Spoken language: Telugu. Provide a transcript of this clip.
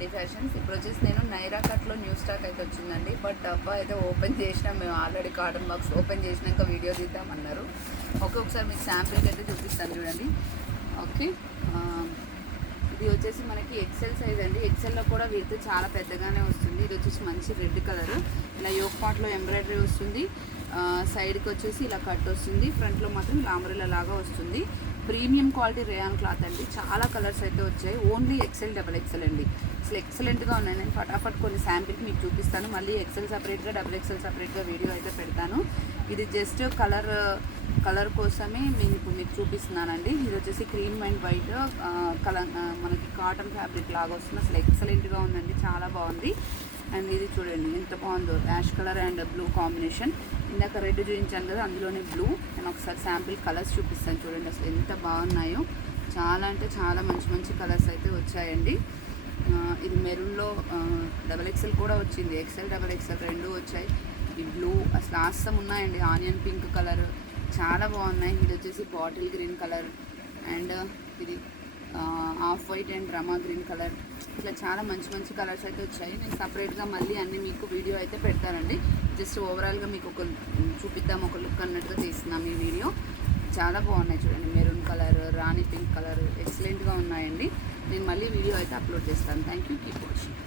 Trendy fashions. ఇప్పుడు వచ్చేసి నేను నైరా కట్లో న్యూ స్టాక్ అయితే వచ్చిందండి. బట్ డబ్బా అయితే ఓపెన్ చేసినాం మేము, ఆల్రెడీ కాటన్ బాక్స్ ఓపెన్ చేసినాక వీడియో తీద్దామన్నారు. ఒకసారి మీకు శాంపిల్కి అయితే చూపిస్తాను చూడండి. ఓకే, ఇది వచ్చేసి మనకి ఎక్సెల్ సైజ్ అండి. ఎక్సెల్లో కూడా విత్ చాలా పెద్దగానే వస్తుంది. ఇది వచ్చేసి మంచి రెడ్ కలర్, ఇలా యోక్ పార్ట్లో ఎంబ్రాయిడరీ వస్తుంది, సైడ్కి వచ్చేసి ఇలా కట్ వస్తుంది, ఫ్రంట్లో మాత్రం లాంబ్రెలా లాగా వస్తుంది. ప్రీమియం క్వాలిటీ రేయాన్ క్లాత్ అండి. చాలా కలర్స్ అయితే వచ్చాయి. ఓన్లీ ఎక్సెల్ డబల్ ఎక్సెల్ అండి. అసలు ఎక్సలెంట్గా ఉన్నాయి. నేను ఫటాఫట్ కొన్ని శాంపిల్కి మీకు చూపిస్తాను. మళ్ళీ ఎక్సెల్ సపరేట్గా డబల్ ఎక్సెల్ సపరేట్గా వీడియో అయితే పెడతాను. ఇది జస్ట్ కలర్ కోసమే మీకు చూపిస్తున్నానండి. ఇది వచ్చేసి క్రీమ్ అండ్ వైట్ కలర్, మనకి కాటన్ ఫ్యాబ్రిక్ లాగా వస్తుంది. అసలు ఎక్సలెంట్గా ఉందండి, చాలా బాగుంది. అండ్ ఇది చూడండి ఎంత బాగుందో, ash colour and blue combination. ఇందాక రెడ్ చూపించాను కదా, అందులోనే బ్లూ. నేను ఒకసారి శాంపిల్ కలర్స్ చూపిస్తాను చూడండి, అసలు ఎంత బాగున్నాయో. చాలా అంటే చాలా మంచి మంచి కలర్స్ అయితే వచ్చాయండి. ఇది మెరూన్లో డబల్ ఎక్సెల్ కూడా వచ్చింది, ఎక్సెల్ డబల్ ఎక్సెల్ రెండు వచ్చాయి. ఈ బ్లూ అసలు ఆసం ఉన్నాయండి. ఆనియన్ పింక్ కలర్ చాలా బాగున్నాయి. ఇది వచ్చేసి బాటిల్ గ్రీన్ కలర్ అండ్ ఇది off white and Rama green colour. ఇట్లా చాలా మంచి మంచి కలర్స్ అయితే వచ్చాయి. నేను సపరేట్గా మళ్ళీ అన్నీ మీకు వీడియో అయితే పెడతానండి. జస్ట్ ఓవరాల్గా మీకు ఒక చూపిద్దాం, ఒక లుక్ అన్నట్టుగా తీస్తున్నాం ఈ వీడియో. చాలా బాగున్నాయి చూడండి. మెరూన్ కలర్, రాణి పింక్ కలర్ ఎక్సలెంట్గా ఉన్నాయండి. నేను మళ్ళీ వీడియో అయితే అప్లోడ్ చేస్తాను. Thank you, keep watching.